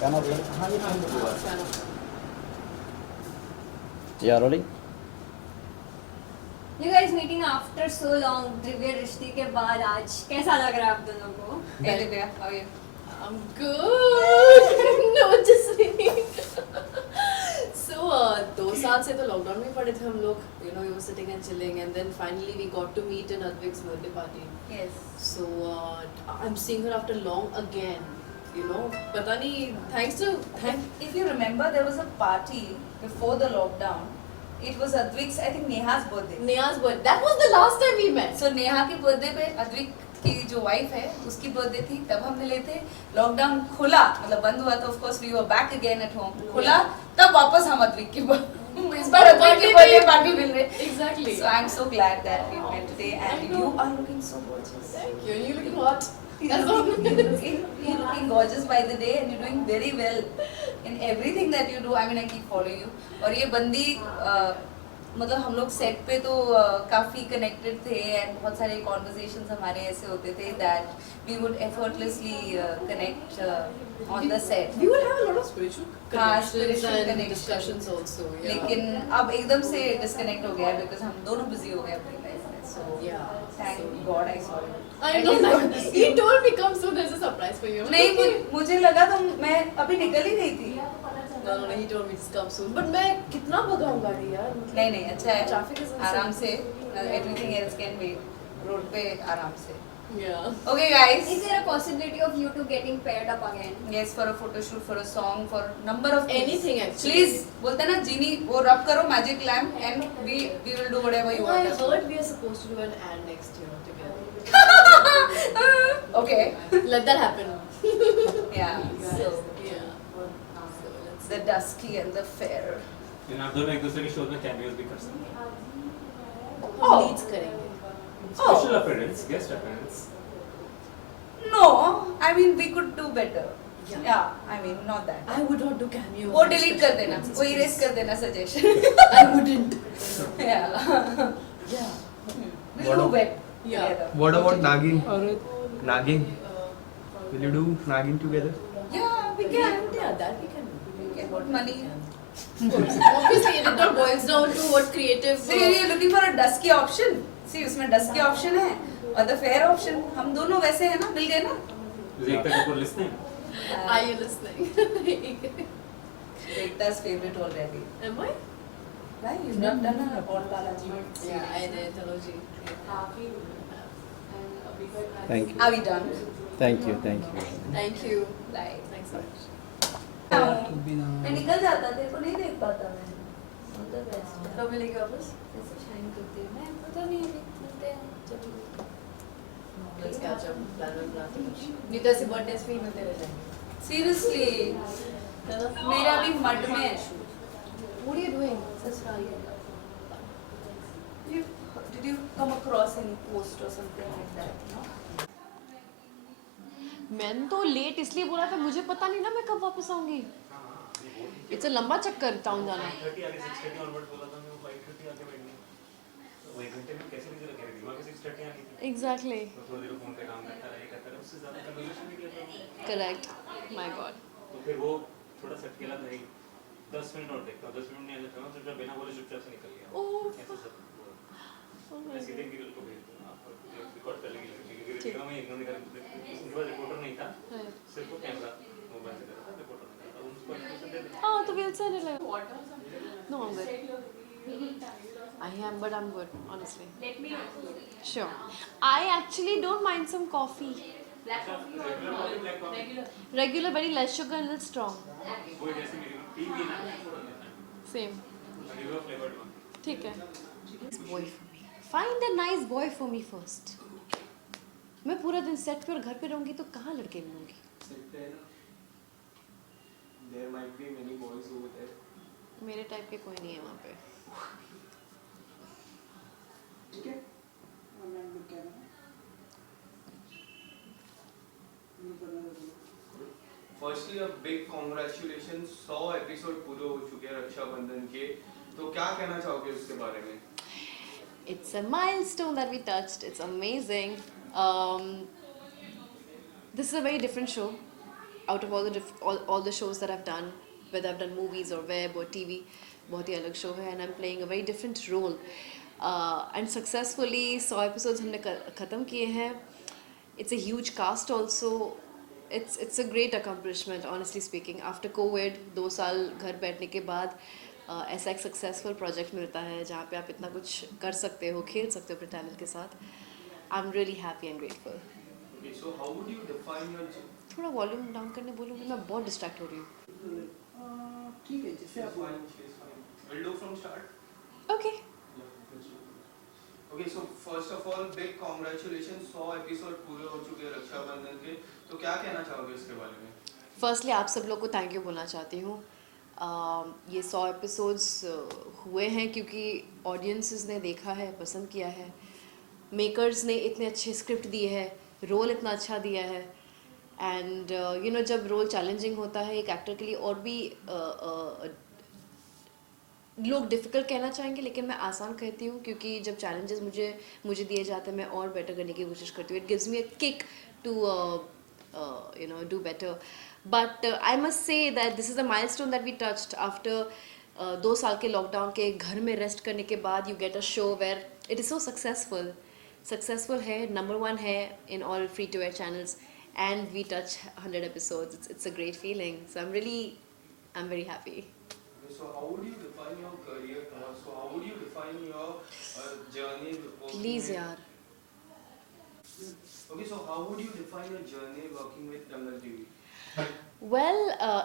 Fan of light. हाँ ये fan हुआ. Yeah, rolling. You guys meeting after so long, Divya रिश्ते के बाद आज कैसा लग रहा है आप दोनों को? Hey Divya, how are you? I'm good. No, just kidding. So 2 साल से तो लॉकडाउन में पड़े थे हम लोग. You know, we were sitting and chilling, and then finally we got to meet in Advik's birthday party. Yes. So I'm seeing her after long again. You know, पता नहीं. If you remember, there was a party before the lockdown. It was Advik's, I think Neha's birthday. Neha's birthday. That was the last time we met. So Neha के birthday पे अद्विक की जो wife है उसकी birthday थी, तब हम मिले थे. लॉकडाउन खुला, मतलब बंद हुआ तो of course we were back again at home. खुला तब वापस हम अद्विक की इस बार अद्विक की बर्थडे पार्टी मिल रहे. Exactly. So I'm so glad that we met today, and you are looking so gorgeous. Thank you. You looking hot. You're looking gorgeous by the day, and you're doing very well in everything that you do. I mean, I keep following you. और ये बंदी मतलब हम लोग set पे तो काफ़ी connected थे, एंड बहुत सारे कॉन्वर्सेशंस हमारे ऐसे होते थे that we would effortlessly connect on the set. We would have a lot of spiritual हाँ, connections spiritual and connection. discussions also. Yeah. लेकिन अब एकदम से डिस्कनेक्ट हो गया बिकॉज हम दोनों बिजी हो गए अपनी लाइफ में. सो Yeah. Thank God I saw it. I know that. He told me come soon. There's a surprise for you. नहीं, मुझे लगा तो मैं अभी निकल ही रही थी. No, he told me just come soon. But मैं कितना भगाऊं गाड़ी यार. नहीं अच्छा है. Traffic is insane. आराम से everything else can wait. Road पे आराम से. Yeah. Okay guys. Is there a possibility of you two getting paired up again? Yes, for a photo shoot, for a song, for number of things. Anything actually. Please, बोलते हैं ना जीनी वो रब करो magic lamp and we will do whatever you Oh, I want us to. heard we are supposed to do an ad next year together. Okay. Let that happen. Yeah. So Yeah. So let's. the dusky and the fair. इन आप दोनों एक दूसरे के show में cameos भी कर सकते हैं. हम leads करेंगे. Special appearance, guest appearance. No, I mean we could do better. Yeah. Yeah, I mean not that. I would not do cameo. वो delete कर देना, वो erase कर देना suggestion. I wouldn't. Yeah. Yeah. We'll do it Yeah. together. What about nagging? Nagging. Will you do nagging together? Yeah, we can. Yeah, that we can do. We can put money. Obviously, it all boils down to what creative. See, you're looking for a dusky option. See, उसमें dusky option है और the fair option. हम दोनों वैसे हैं ना, मिल गए ना. Ekta Kapoor listening. Are you listening? Ekta's favorite already. Am I? Why? You've not done a Paul Balaji. Yeah, I did. Hello, Ji. Thank you. Are we done? Thank you. Thank you. Thank you. Bye. Thanks so much. मैं निकल जाता, तेरे को नहीं देख पाता मैं. All the best. कब मिलेंगे वापस? ऐसे shine करती है. मैं पता नहीं अभी मिलते हैं जब. Let's catch up. Plan कुछ. नहीं तो ऐसे birthdays पे ही मिलते रह जाएंगे. Seriously. मेरा अभी मड में है shoot. What are you doing? Did you come across any post or something like that? No? मैंने तो लेट इसलिए बोला था, मुझे पता नहीं ना मैं कब वापस आऊंगी. इट्स अ लंबा चक्कर टाउन जाना. 30 आगे 6:30 ऑनवर्ड बोला था मैं, वो 5:30 आके बैठनी. वो एक घंटे में कैसे भी रखेगा दिमाग में 6:30 आ गई थी. एग्जैक्टली. तो थोड़ी देर फोन पे काम करता रहा, उससे ज्यादा कन्वर्सेशन नहीं किया था. करेक्ट. My God. तो फिर वो थोड़ा सटकेला था ही. 10 मिनट और देखता हूं, 10 मिनट नहीं आ जाता हूं, तो बिना बोले चुपचाप से निकल गया. ऐसा सब मैं सीधे गिरल को भेज दूंगा, आपको रिकॉर्ड कर लेंगे. क्योंकि मैं इग्नोर नहीं कर, उसके बाद रिपोर्टर नहीं था, सिर्फ वो कैमरा मोबाइल से कर रहा था, रिपोर्टर नहीं था. अब उसको इंफॉर्मेशन दे दे. हाँ तो we'll send it like. No, I'm good. I am, but I'm good, honestly. Let me know. Sure. I actually don't mind some coffee. Black coffee or black coffee regular? Regular, very less sugar and a little strong. वो जैसे मेरी T भी ना थोड़ा देता है, Same. River flavoured one. ठीक है. Boy for me. Find a nice boy for me first. मैं पूरा दिन सेट पे और घर पे रहूंगी तो कहाँ लड़के मिलूंगी. There might be many boys over there. मेरे टाइप के कोई नहीं है वहाँ पे. Firstly, a big congratulations. 100 episode पूरे हो चुके हैं रक्षाबंधन के. तो क्या कहना चाहोगे उसके बारे में? It's a milestone that we touched. It's amazing. This is a very different show. out of all the shows that I've done, whether I've done movies or web or TV, बहुत ही अलग show है, and I'm playing a very different role. And successfully 100 episodes हमने ख़त्म किए हैं. It's a huge cast also. It's a great accomplishment, honestly speaking. After COVID, 2 साल घर बैठने के बाद ऐसा एक सक्सेसफुल प्रोजेक्ट मिलता है जहाँ पे आप इतना कुछ कर सकते हो, खेल सकते हो अपने टैलेंट के साथ. I am really happy and grateful. Okay, so how would you define your थोड़ा वॉल्यूम डाउन करने बोलूँगी, मैं बहुत डिस्ट्रैक्ट हो रही हूँ. ठीक है जैसे आप She's fine. We'll do from start. Okay. Okay, so first of all, big congratulations. 100 episode पूरे हो चुके हैं रक्षाबंधन के. तो क्या कहना चाहोगे इसके बारे में? फर्स्टली आप सब लोग को थैंक यू बोलना चाहती हूँ. ये 100 एपिसोड्स हुए हैं क्योंकि ऑडियंसेस ने देखा है, पसंद किया है, मेकर्स ने इतने अच्छे स्क्रिप्ट दिए हैं, रोल इतना अच्छा दिया है. एंड यू नो जब रोल चैलेंजिंग होता है एक एक्टर के लिए, और भी लोग डिफ़िकल्ट कहना चाहेंगे लेकिन मैं आसान कहती हूँ क्योंकि जब चैलेंजेस मुझे दिए जाते हैं मैं और बेटर करने की कोशिश करती हूँ. It gives me a kick to you know do better. But I must say that this is a milestone that we touched after 2 साल के लॉकडाउन के घर में रेस्ट करने के बाद you get a show where it is so successful है, number 1 है in all free to air channels, and we touch 100 episodes. It's a great feeling, so I'm very happy. Okay, so how would you define your career? So how would you define your journey? Please यार. Okay, so how would you define your journey working with Dangal TV? Well,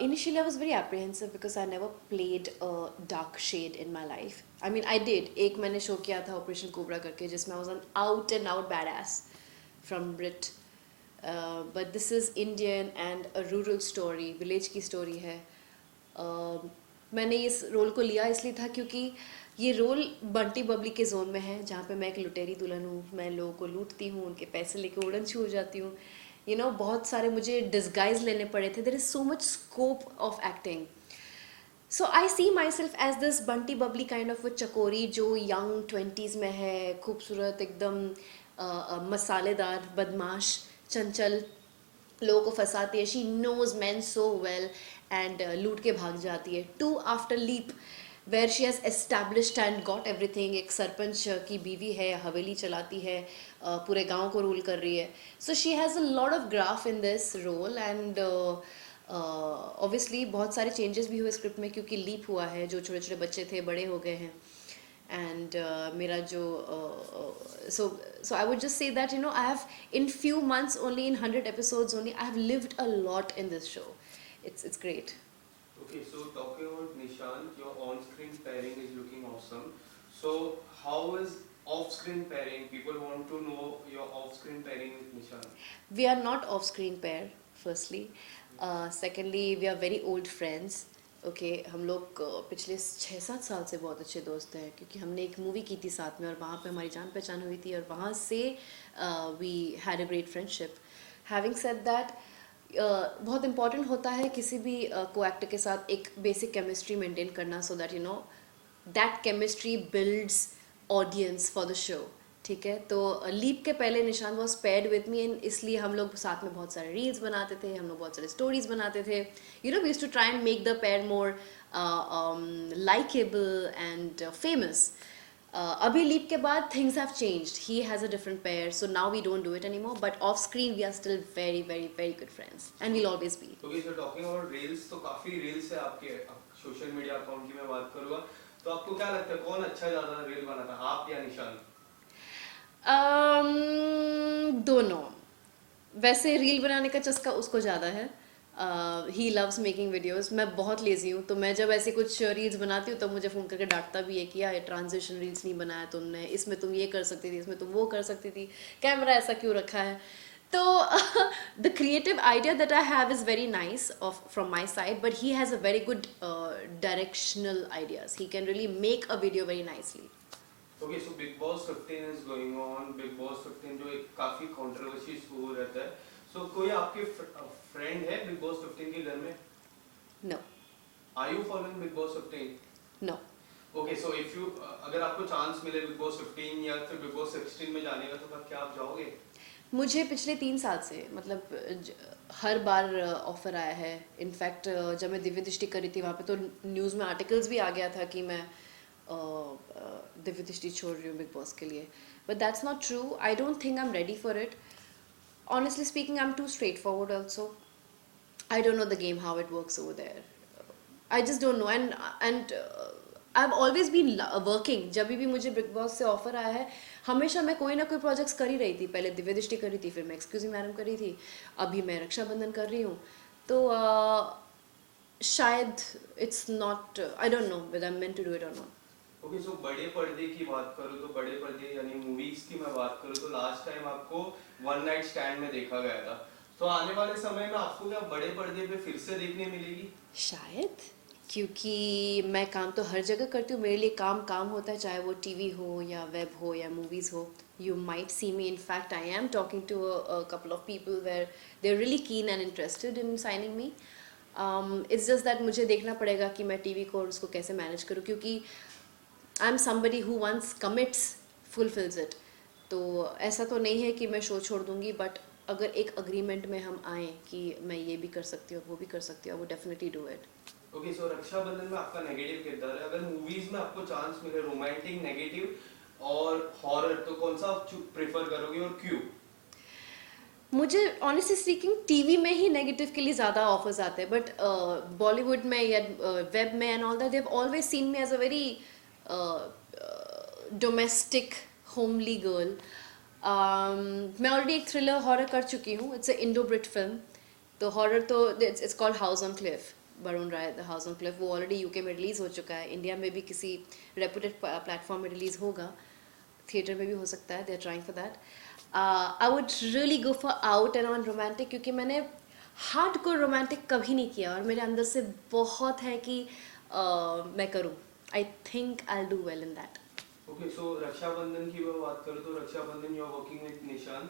initially I was very apprehensive because I never played a dark shade in my life. I mean, I did. एक मैंने show किया था Operation Cobra करके जिसमें I was an out and out badass from Brit. But this is Indian and a rural story, village की story है. मैंने इस रोल को लिया इसलिए था क्योंकि ये रोल बंटी बबली के जोन में है जहाँ पे मैं एक लुटेरी दुल्हन हूँ. मैं लोगों को लूटती हूँ, उनके पैसे लेके उड़न छू हो जाती हूँ. You know, बहुत सारे मुझे डिस्गाइज लेने पड़े थे. There is so much scope of acting. So I see myself as this Bunty Babli kind of a चकोरी जो young 20s में है, खूबसूरत एकदम मसालेदार, बदमाश, चंचल, लोगों को फंसाती है. She knows men so well and लूट के भाग जाती है. 2 after Leap where she has established and got everything. एक सरपंच की बीवी है, हवेली चलाती है, पूरे गांव को रूल कर रही है. So she has a lot of graft in this role and obviously बहुत सारे changes भी हुए स्क्रिप्ट में क्योंकि लीप हुआ है. जो छोटे छोटे बच्चे थे बड़े हो गए हैं. And मेरा जो so I would just say that you know I have in few months only, in 100 episodes only, I have lived a lot in this show. It's great. Okay, so talking about Nishant, your on-screen pairing is looking awesome. So how is off-screen pairing? People want to know your off-screen pairing with Nishant. We are not off-screen pair, firstly. Secondly, we are very old friends. Okay, हम लोग पिछले 6-7 साल से बहुत अच्छे दोस्त हैं क्योंकि हमने एक मूवी की थी साथ में और वहाँ पे हमारी जान पहचान हुई थी और वहाँ से we had a great friendship. Having said that, बहुत इम्पॉर्टेंट होता है किसी भी को एक्टर के साथ एक बेसिक केमिस्ट्री मेंटेन करना so that you know that chemistry builds audience for the show. ठीक है. तो लीप के पहले Nishant was paired with me and इसलिए हम लोग साथ में बहुत सारे रील्स बनाते थे, हम लोग बहुत सारे स्टोरीज बनाते थे. You know, we used to try and make the pair more likable and famous. अभी लीप के बाद things have changed. He has a different pair, so now we don't do it anymore. But off screen we are still very, very, very good friends, and we'll always be. Okay, so talking about reels, तो काफी reels है आपके social media account की मैं बात करूँगा. तो आपको क्या लगता है कौन अच्छा ज़्यादा रील बनाता है, आप या निशांत? दोनों. वैसे रील बनाने का चस्का उसको ज़्यादा है. He loves making videos. मैं बहुत लेजी हूँ तो मैं जब ऐसे कुछ रील्स बनाती हूँ तो मुझे फ़ोन करके डांटता भी है कि यार ट्रांजिशन रील्स नहीं बनाया तुमने, इसमें तुम ये कर सकती थी, इसमें तुम वो कर सकती थी, कैमरा ऐसा क्यों रखा है. तो the creative idea that I have is very nice from my side but he has a very good directional ideas. He can really make a video very nicely. Okay, so Big Boss 15 is going on. Big Boss 15 जो एक काफी controversy हो रहता है. So कोई आपके friend है Big Boss 15 के घर में? No. Are you following Big Boss 15? No. Okay, so if you अगर आपको चांस मिले Big Boss 15 या फिर Big Boss 16 में जाने का तो क्या आप जाओगे? मुझे पिछले 3 साल से मतलब हर बार ऑफ़र आया है. इनफैक्ट जब मैं दिव्य दृष्टि करी थी वहाँ पे तो न्यूज़ में आर्टिकल्स भी आ गया था कि मैं दिव्य दृष्टि छोड़ रही हूँ बिग बॉस के लिए. But that's not true. I don't think I am ready for it. Honestly speaking, I'm too straightforward also. I don't know the game, how it works over there. I just don't know. And I've always been working. जब भी मुझे big boss से offer आया है हमेशा मैं कोई ना कोई प्रोजेक्ट्स कर ही रही थी. पहले दिव्य दृष्टि करी थी, फिर मैं एक्सक्यूज मी मैडम करी थी, अभी मैं रक्षाबंधन कर रही हूँ. तो शायद it's not, I don't know whether I am meant to do it or not. Okay, so बड़े पर्दे की बात करूँ तो बड़े पर्दे यानी मूवीज की मैं बात करूँ तो लास्ट टाइम आपको वन नाइट स्टैंड में देखा गया था. तो आने वाले समय में आपको क्या बड़े पर्दे पे फिर से देखने मिलेगी? शायद, क्योंकि मैं काम तो हर जगह करती हूँ. मेरे लिए काम काम होता है, चाहे वो टीवी हो या वेब हो या मूवीज़ हो. You might see me, in fact I am talking to a couple of people where they're really keen and interested in signing me. It's just that मुझे देखना पड़ेगा कि मैं टीवी को और उसको कैसे मैनेज करूँ, क्योंकि I'm somebody who once commits fulfills it. तो ऐसा तो नहीं है कि मैं शो छोड़ दूँगी, बट अगर एक अग्रीमेंट में हम आए कि मैं ये भी कर सकती हूँ वो भी कर सकती हूँ, I would definitely do it. Okay, so Rakshabandhan में आपका नेगेटिव किरदार है. अगर मूवीज में आपको चांस मिले रोमांटिक, नेगेटिव और हॉरर, तो कौन सा आप प्रेफर करोगे और क्यों? मुझे ऑनेस्टली स्पीकिंग टीवी में ही नेगेटिव के लिए ज़्यादा ऑफर्स आते हैं, बट बॉलीवुड में या वेब में and all that, they have always seen me as a very domestic homely girl. मैं ऑलरेडी एक थ्रिलर हॉरर कर चुकी हूँ. It's a Indo Brit film. तो हॉरर तो it's called house on cliff, Varun Rai the house on cliff. वो already UK में release हो चुका है. इंडिया में भी किसी रेपुटेड प्लेटफॉर्म में रिलीज़ होगा, थिएटर में भी हो सकता है. They are trying for that. I would really go for out and on romantic, क्योंकि मैंने हार्डकोर रोमांटिक कभी नहीं किया और मेरे अंदर से बहुत है कि मैं करूँ. I think I will do well in that. Okay, so Rakshabandhan की मैं बात करूँ तो Rakshabandhan you are working with Nishan,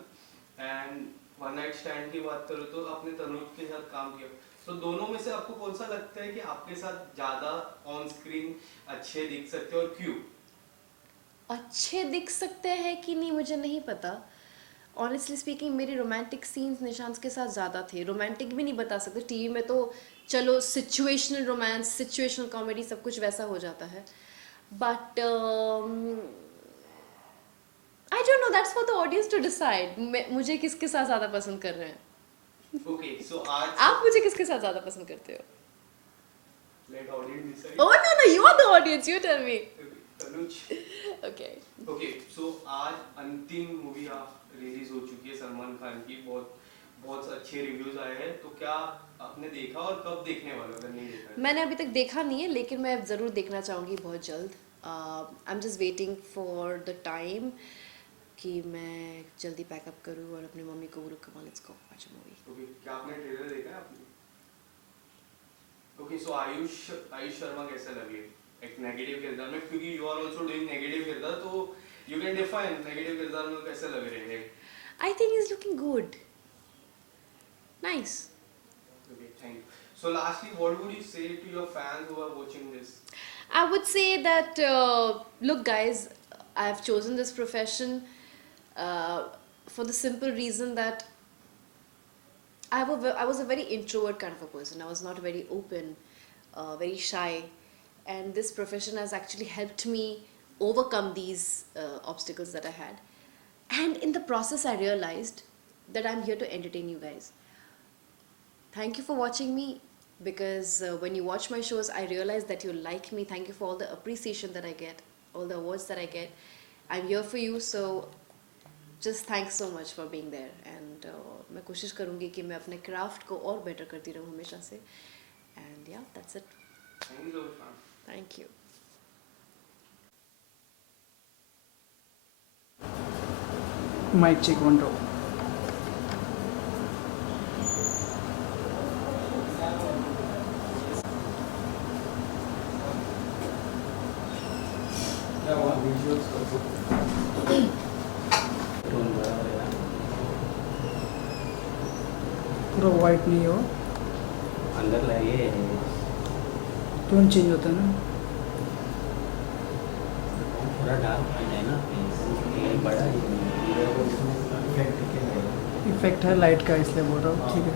and one night stand की बात करूँ तो आपने तनुज के साथ काम किया. तो दोनों में से आपको कौन सा लगता है कि आपके साथ ज़्यादा ऑन स्क्रीन अच्छे दिख सकते हैं और क्यों? अच्छे दिख सकते हैं कि नहीं मुझे नहीं पता. ऑनेस्टली स्पीकिंग मेरे रोमांटिक सीन्स निशांत के साथ ज़्यादा थे. रोमांटिक भी नहीं बता सकते. टीवी में तो चलो सिचुएशनल रोमांस, सिचुएशनल कॉमेडी सब कुछ वैसा हो जाता है. But I don't know, that's for the audience to decide. मुझे किसके साथ ज़्यादा पसंद कर रहे हैं. ओके, सो आज आप मुझे किसके साथ ज़्यादा पसंद करते हो? Let audience decide. Oh no, you are the audience. You tell me. Tanuj. Okay. Okay, so आज अंतिम मूवी रिलीज हो चुकी है सलमान खान की. बहुत बहुत अच्छे रिव्यूज आए हैं. तो क्या आपने देखा और कब देखने वाले हो अगर नहीं देखा है? मैंने अभी तक देखा नहीं है, लेकिन मैं ज़रूर देखना चाहूँगी बहुत जल्द. I am just waiting for the time कि मैं जल्दी पैकअप करूँ और अपनी मम्मी को बोलूँ come let's go watch a movie. Okay, क्या आपने ट्रेलर देखा है आपने? ओके, सो आयुष शर्मा कैसे लगे एक नेगेटिव किरदार में, क्योंकि you are also doing negative किरदार, तो यू कैन डिफाइन नेगेटिव किरदार में कैसे लग रहे हैं? I think is looking good. Nice. Okay, thank you. So lastly, what would you say to your fans who are watching this? I would say that look guys, I have chosen this profession for the simple reason that I was a very introvert kind of a person. I was not very open, very shy, and this profession has actually helped me overcome these obstacles that I had. And in the process I realized that I'm here to entertain you guys. Thank you for watching me, because when you watch my shows I realize that you like me. Thank you for all the appreciation that I get, all the awards that I get. I'm here for you, so just thanks so much for being there. And मैं कोशिश करूँगी कि मैं अपने craft को और better करती रहूँ हमेशा से. And yeah, that's it. Thank you so much, ma'am. Thank you. Mic check 1 2. पूरा वाइट नहीं हो, अंदर लगे टोन चेंज होता है ना. पूरा डार्क हो जाए ना ये बड़ा इफेक्ट के लिए इफेक्ट है लाइट का, इसलिए बोल रहा हूँ. ठीक है.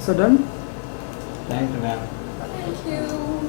So done? Thank you, ma'am. Thank you.